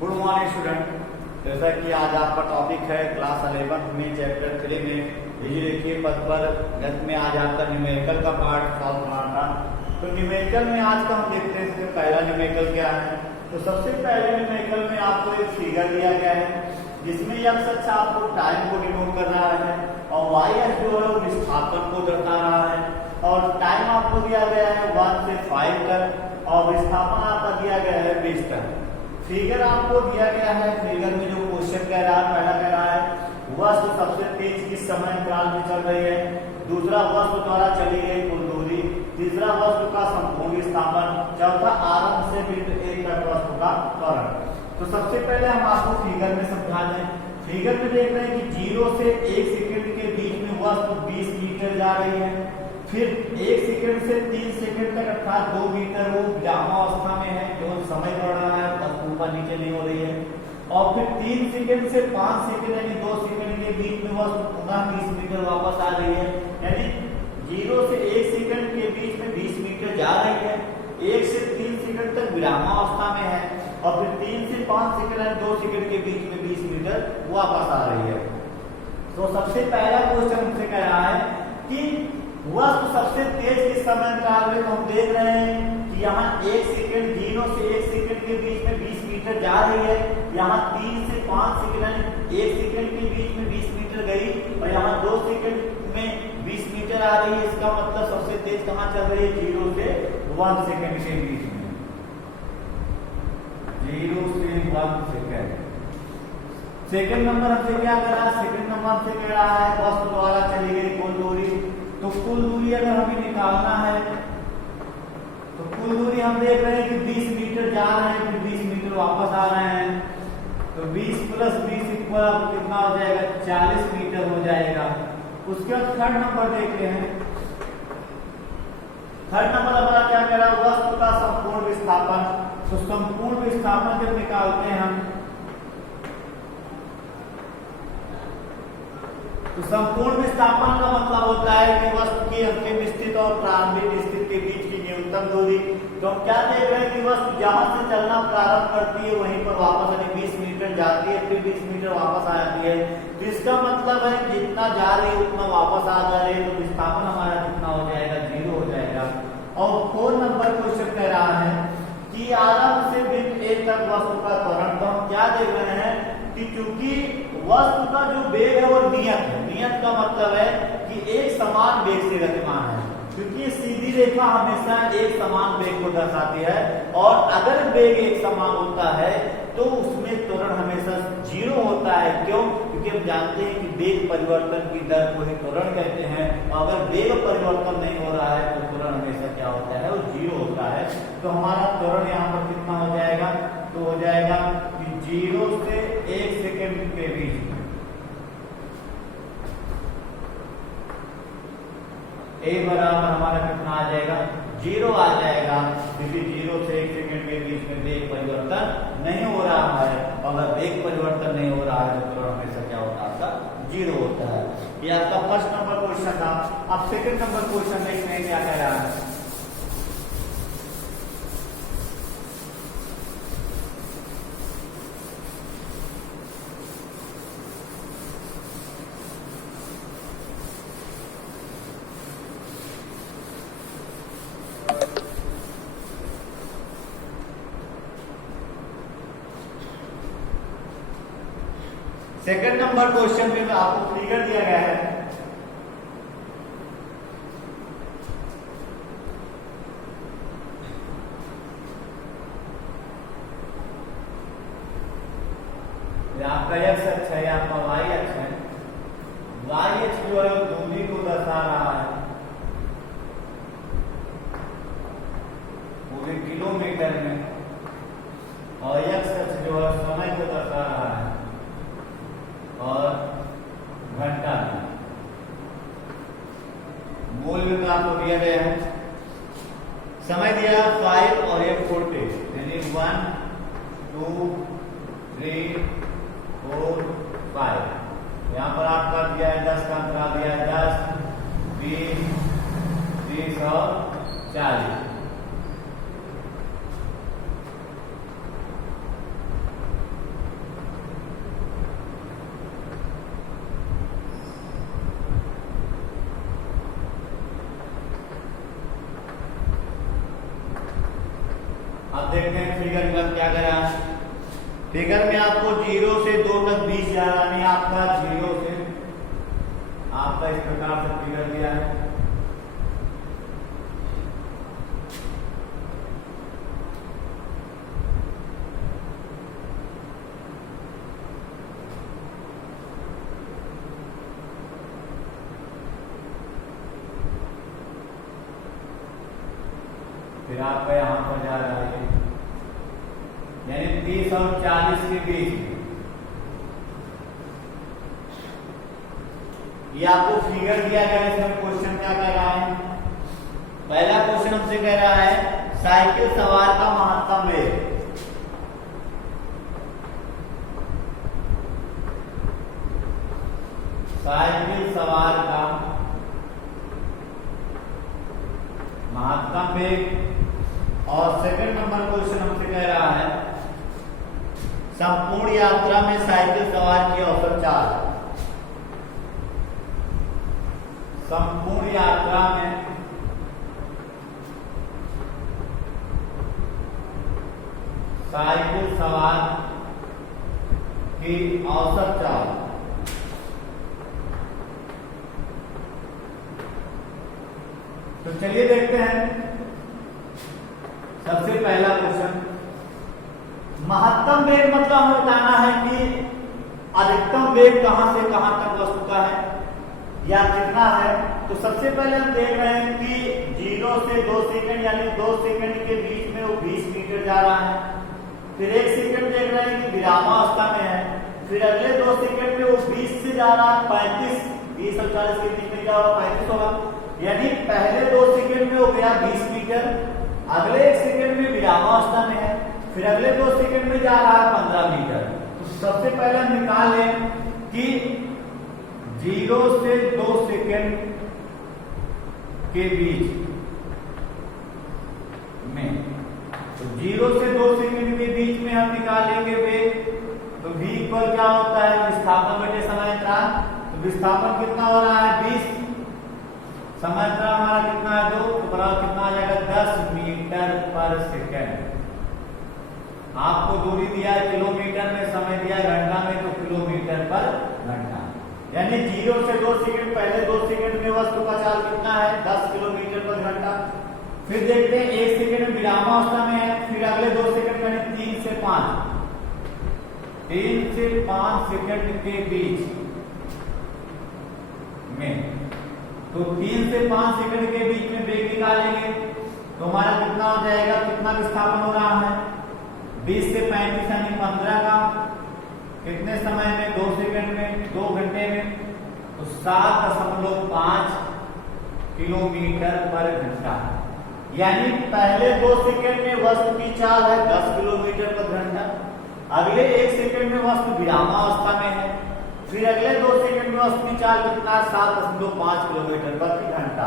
Good morning student. जैसा कि आज आपका टॉपिक है क्लास 11 में चैप्टर 3 में रेखीय पद पर गणित में आज आपका न्यूमेरिकल का पार्ट सॉल्व करना था। तो न्यूमेरिकल में आज का हम देखते हैं इसमें पहला न्यूमेरिकल क्या है। तो सबसे पहले न्यूमेरिकल में आपको एक फिगर दिया गया है जिसमें x अक्ष आपको टाइम को डिनोट कर रहा है और y अक्ष जो है वो विस्थापन को दर्शा रहा है और टाइम आपको दिया गया है 1 से 5 तक और विस्थापन आपका दिया गया है 20 तक। फिगर आपको दिया गया है। फिगर में जो क्वेश्चन कह रहा है, पहला कह रहा है वस्तु सबसे तेज किस समय अंतराल में चल रही है, दूसरा वस्तु द्वारा चली गई कुल दूरी, तीसरा वस्तु का संपूर्ण विस्थापन, चौथा आरंभ से बिंदु A तक वस्तु का त्वरण। तो सबसे पहले हम आपको फिगर में समझा दें। फिगर में देख रहे हैं कि 0 से 1 सेकंड के बीच में वस्तु 20 मीटर जा रही है, फिर 1 सेकंड से 3 सेकंड तक अर्थात 2 मीटर वो विरामावस्था में है, जो समय बढ़ रहा है, वस्तु ऊपर नीचे नहीं हो रही है, और फिर 3 सेकंड से 5 सेकंड यानी 2 सेकंड के बीच में वस्तु पुनः 20 मीटर वापस आ रही है। यानी 0 से 1 सेकंड के बीच में 20 मीटर जा रही है, 1 से 3 सेकंड तक विरामावस्था में है और फिर 3 से 5 सेकंड यानी 2 सेकंड के बीच में 20 मीटर वापस आ रही है। तो सबसे पहला क्वेश्चन हमसे कह रहा है कि वस्तु सबसे तेज किस समय अंतराल में। तो हम देख रहे हैं कि यहाँ 1 सेकंड 0 से 1 सेकंड के बीच में 20 मीटर जा रही है, यहाँ 3 से 5 सेकंड यानी 1 सेकंड के बीच में 20 मीटर गई और यहाँ 2 सेकंड में 20 मीटर आ रही है। इसका मतलब सबसे तेज कहाँ चल रही है, 0 से 1 सेकंड के बीच में, 0 से 1 सेकंड। सेकंड नंबर हमसे क्या कर रहा है, सेकंड नंबर हमसे कह रहा है वस्तु द्वारा चली गई कुल दूरी। तो कुल दूरी अगर हमें निकालना है तो कुल दूरी हम देख रहे हैं कि 20 मीटर जा रहे हैं फिर 20 मीटर वापस आ रहे हैं, तो 20 प्लस 20 इक्वल कितना हो जाएगा, 40 मीटर हो जाएगा। उसके बाद थर्ड नंबर देखते हैं। थर्ड नंबर हमारा क्या कह रहा है, वस्तु का संपूर्ण विस्थापन। तो संपूर्ण विस्थापन जब निकालते हैं हम तो संपूर्ण विस्थापन का मतलब होता है कि वस्तु की अंतिम स्थिति और प्रारंभिक स्थिति के बीच की न्यूनतम दूरी। तो हम क्या देख रहे हैं कि वस्तु जहां से चलना प्रारंभ करती है वहीं पर वापस यानी 20 मीटर जाती है फिर 20 मीटर वापस आ जाती है। तो इसका मतलब है जितना जा रही है उतना वापस आ जा रही है, तो विस्थापन हमारा कितना हो जाएगा, 0 हो जाएगा। और 4 नंबर क्वेश्चन कह रहा है कि आरंभ से बिंदु A तक वस्तु का त्वरण। तो हम क्या देख रहे हैं कि चूंकि वस्तु का जो वेग है वो नियत है। नियत का मतलब है कि एक समान वेग से गतिमान है, क्योंकि सीधी रेखा हमेशा एक समान वेग को दर्शाती है और अगर वेग एक समान होता है तो उसमें त्वरण हमेशा 0 होता है। क्यों? क्योंकि हम जानते हैं कि वेग परिवर्तन की दर को ही त्वरण कहते हैं। अगर वेग परिवर्तन नहीं हो रहा है तो त्वरण हमेशा क्या होता है, वो 0 होता है। तो हमारा त्वरण यहाँ पर कितना हो जाएगा, तो हो जाएगा कि 0 से 1 सेकेंड के बीच में A बराबर हमारा कितना आ जाएगा, 0 आ जाएगा, क्योंकि 0 से 1 सेकंड के बीच में वेग परिवर्तन नहीं हो रहा है। अगर वेग परिवर्तन नहीं हो रहा है तो त्वरण हमेशा क्या होता है, आपका 0 होता है। ये आपका फर्स्ट नंबर क्वेश्चन था। अब सेकंड नंबर क्वेश्चन देखते हैं क्या कह रहा है। सेकंड नंबर क्वेश्चन में आपको फिगर दिया गया है। आपका x अक्ष है, आपका y अक्ष है। y अक्ष जो है दूरी को दर्शा रहा है, वो भी किलोमीटर में, और x अक्ष जो है समय को दर्शा रहा है और घंटा में। मूल्य का आपको दिया गया है, समय दिया 5 और 40 यानी 1 2 3 4 5। यहाँ पर आपका दिया है 10 का अंतराल दिया है, 10 20 30 और 40। फिगर में क्या करा है, फिगर में आपको 0 से 2 तक 20 जा रहा है, आपका 0 से आपका इस प्रकार से फिगर दिया है। फिर आपका यहां पर जा रहा है, यानी 30 और 40 के बीच। ये आपको फिगर दिया गया है, इसमें क्वेश्चन क्या कह रहा है। पहला क्वेश्चन हमसे कह रहा है साइकिल सवार का महत्तम वेग। साइकिल सवार का महत्तम वेग। और सेकंड नंबर क्वेश्चन हमसे कह रहा है संपूर्ण यात्रा में साइकिल सवार की औसत चाल। संपूर्ण यात्रा में साइकिल सवार की औसत चाल। तो चलिए देखते हैं सबसे पहला क्वेश्चन। महत्तम वेग मतलब हमें बताना है कि अधिकतम वेग कहां से कहां तक वस्तु का है या कितना है। तो सबसे पहले हम देख रहे हैं कि 0 से 2 सेकंड यानी 2 सेकंड के बीच में वो 20 मीटर जा रहा है। फिर 1 सेकंड देख रहे हैं कि विरामावस्था में है। फिर अगले 2 सेकंड में वो 20 से जा रहा है 35, 20 और 40 के बीच में क्या होगा, 35 होगा। यानी पहले 2 सेकंड में हो गया 20 मीटर, अगले 1 सेकंड में विरामावस्था में है, फिर अगले 2 सेकंड में जा रहा है 15 मीटर। तो सबसे पहले हम निकाल लें कि 0 से 2 सेकंड के बीच में, तो 0 से 2 सेकंड के बीच में हम निकालेंगे वेग। तो v इक्वल क्या होता है, विस्थापन बटे समांतराल। तो विस्थापन कितना हो रहा है 20, समांतराल हमारा कितना है 2, तो बराबर कितना आ जाएगा 10 मीटर पर सेकंड। आपको दूरी दिया है किलोमीटर में, समय दिया है घंटा में, तो किलोमीटर पर घंटा। यानी 0 से 2 सेकंड, पहले 2 सेकंड में वस्तु का चाल कितना है 10 किलोमीटर पर घंटा। फिर देखते हैं 1 सेकंड विरामावस्था में है, फिर अगले 2 सेकंड यानी 3 से 5 सेकंड के बीच में। तो 3 से 5 सेकंड के बीच में वेग निकालेंगे तो हमारा कितना हो जाएगा, कितना विस्थापन हो रहा है 20 से 35 यानी 15 का, कितने समय में 2 सेकंड में, 2 घंटे में, तो 7.5 किलोमीटर पर घंटा। यानी पहले 2 सेकंड में वस्तु की चाल है 10 किलोमीटर पर घंटा, अगले 1 सेकंड में वस्तु विरामावस्था में है, फिर अगले 2 सेकंड में वस्तु की चाल कितना है 7.5 किलोमीटर प्रति घंटा।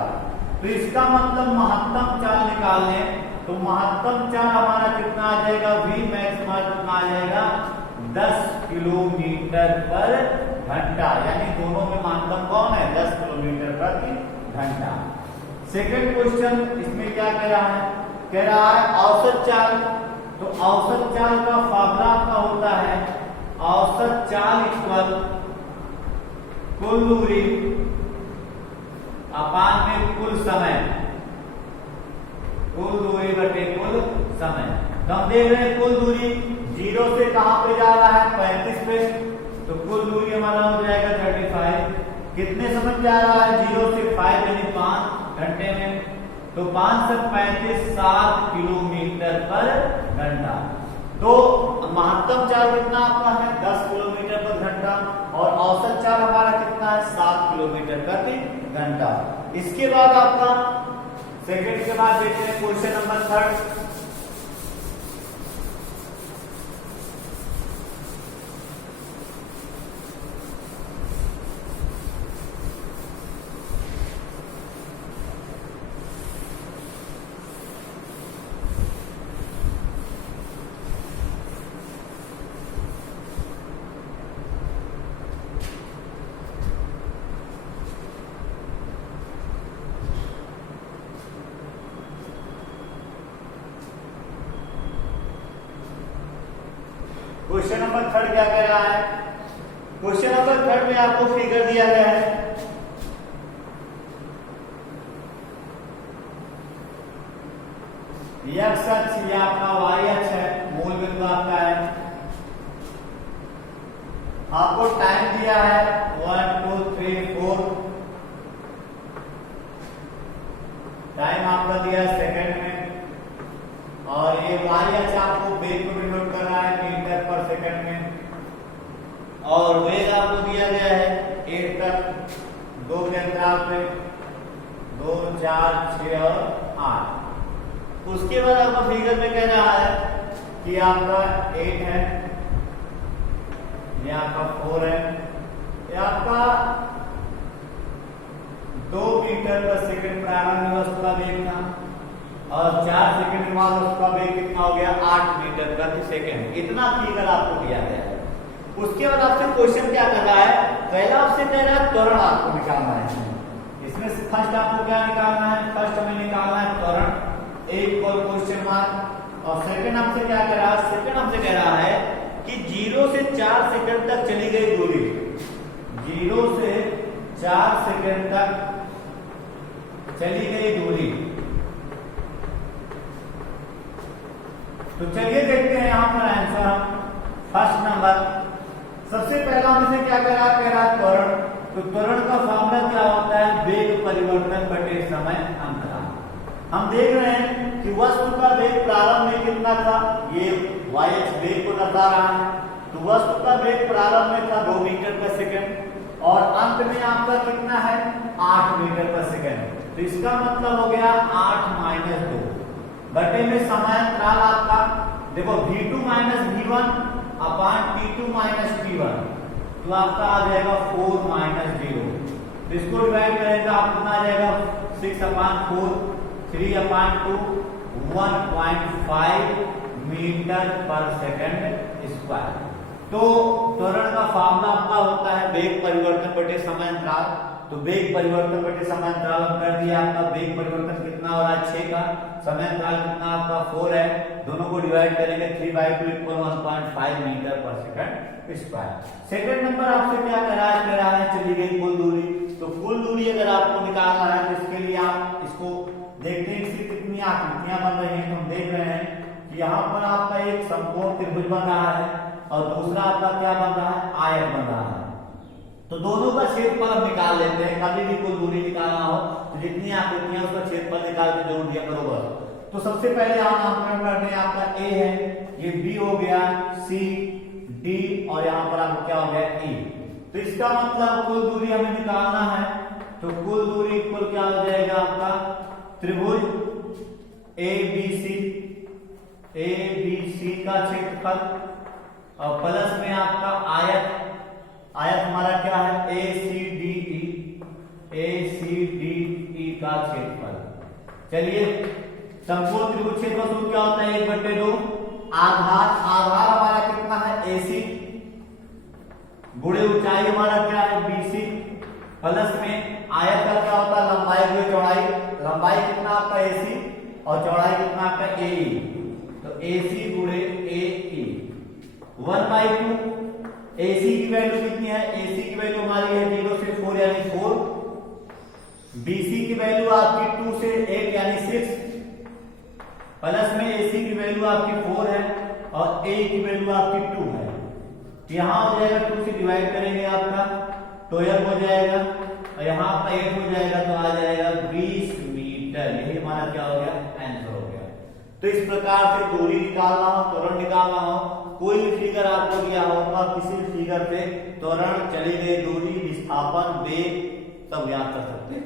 तो इसका मतलब महत्तम चाल निकाल लें तो महत्तम चाल हमारा कितना आ जाएगा, v मैक्स हमारा कितना आ जाएगा 10 किलोमीटर पर घंटा। यानी दोनों में महत्तम कौन है 10 किलोमीटर प्रति घंटा। सेकंड क्वेश्चन इसमें क्या कह रहा है, कह रहा है औसत चाल। तो औसत चाल का फार्मूला आपका होता है औसत चाल इक्वल कुल दूरी अपान में कुल समय, कुल दूरी बटे कुल समय। तो हम देख रहे हैं कुल दूरी 0 से कहां पे जा रहा है 35 पे, तो कुल दूरी हमारा हो जाएगा 35। कितने समय जा रहा है 0 से 5 यानी 5 घंटे में, तो 5 से 35 7 किलोमीटर पर घंटा। तो महत्तम चाल कितना आपका है 10 किलोमीटर पर घंटा और औसत चाल हमारा कितना है 7 किलोमीटर प्रति घंटा। इसके बाद आपका सेकंड के बाद देखते हैं क्वेश्चन नंबर 3। क्वेश्चन नंबर 3 क्या कह रहा है? क्वेश्चन नंबर 3 में आपको फिगर दिया गया है, एक्स अक्ष ये आपका वाई अक्ष है, मूल बिंदु आपका है, आपको टाइम दिया है 1 2 3 4, टाइम आपका दिया है सेकंड में, और ये वाई अक्ष आपको वेग को डिनोट कर रहा है मीटर पर सेकंड में, और वेग आपको दिया गया है 1 तक 2 के अंतराल पे 2 4 6 और 8। उसके बाद आपका फिगर में कह रहा है कि आपका 8 है, ये आपका 4 है, ये आपका 2 मीटर पर सेकंड प्रारंभ में उसका वेग था, और 4 सेकंड के बाद उसका वेग कितना हो गया 8 मीटर प्रति सेकंड। इतना फिगर आपको दिया गया है। उसके बाद आपसे क्वेश्चन क्या कर रहा है? पहला आपसे कह रहा है त्वरण आपको निकालना है। इसमें फर्स्ट आपको क्या निकालना है? फर्स्ट हमें निकालना है त्वरण, एक और क्वेश्चन मार्क। और सेकंड हमसे क्या कह रहा है? सेकंड हमसे कह रहा है कि 0 से 4 सेकंड तक चली गई दूरी, 0 से 4 सेकंड तक चली गई दूरी। तो चलिए देखते हैं यहां पर आंसर। फर्स्ट नंबर सबसे पहला हमसे क्या कह रहा है त्वरण। तो त्वरण का फॉर्मूला क्या होता है? वेग परिवर्तन बटे समय अंतराल। हम देख रहे हैं कि वस्तु का वेग प्रारंभ में कितना था, ये y अक्ष वेग को दर्शा रहा है। तो वस्तु का वेग प्रारंभ में था 2 मीटर पर सेकंड, और अंत में आपका कितना है 8 मीटर पर सेकंड। तो इसका मतलब हो गया 8 - 2 बटे में समय अंतराल आपका देखो v2 - v1 अपान t2 - t1, तो आपका आ जाएगा 4 - 0। तो इसको डिवाइड करें तो आपको कितना आ जाएगा 6/4 3/2 1.5 मीटर पर सेकंड स्क्वायर। तो त्वरण का फॉर्मूला आपका होता है वेग परिवर्तन बटे समय अंतराल। तो वेग परिवर्तन बटे समय अंतराल हम कर दिया। आपका वेग परिवर्तन कितना हो रहा है 6 का, समय अंतराल कितना आपका 4 है, दोनों को डिवाइड करेंगे 3/2 = 1.5 मीटर पर सेकंड स्क्वायर। सेकंड नंबर आपसे क्या कह रहा है चली गई कुल दूरी। तो कुल दूरी अगर आपको निकालना है तो इसके लिए आप इसको देखते हैं इसकी कितनी आकृतियां बन रही हैं। तो हम देख रहे हैं कि यहाँ पर आपका एक समकोण त्रिभुज बन रहा है, और दूसरा आपका क्या बन रहा है आयत बन रहा है। तो दोनों का क्षेत्रफल हम निकाल लेते हैं। कभी भी कोई दूरी निकालना हो तो जितनी आकृतियां उसका क्षेत्रफल निकाल के जोड़ दिया बरोबर। तो सबसे पहले हम नामकरण करते हैं, आपका A है, ये B हो गया, C D, और यहाँ पर आपको क्या हो गया E। तो इसका मतलब कुल दूरी हमें निकालना है। तो कुल दूरी इक्वल क्या हो जाएगा आपका त्रिभुज ABC का क्षेत्रफल, और प्लस में आपका आयत हमारा क्या है ACDE का क्षेत्रफल। चलिए समकोण त्रिभुज क्षेत्रफल सूत्र क्या होता है 1/2 आधार हमारा कितना है AC गुणे ऊंचाई हमारा क्या है BC, प्लस में आयत का क्या होता है लंबाई गुणे चौड़ाई। लंबाई कितना आपका AC और चौड़ाई कितना आपका AE, तो AC गुणे AE 1/2। AC की वैल्यू कितनी है? AC की वैल्यू हमारी है 0 से 4 यानी 4। BC की वैल्यू आपकी 2 से 8 यानी 6, प्लस में AC की वैल्यू आपकी 4 है और A की वैल्यू आपकी 2 है। यहाँ हो जाएगा 2 से डिवाइड करेंगे आपका 12 हो जाएगा, और यहाँ आपका 8 हो जाएगा, तो आ जाएगा 20 मीटर। यही हमारा क्या हो गया आंसर हो गया। तो इस प्रकार से दूरी निकालना हो, त्वरण निकालना हो, कोई भी फिगर आपको दिया हो तो आप किसी भी फिगर पे त्वरण, चली गई दूरी, विस्थापन, वेग सब याद कर सकते हैं।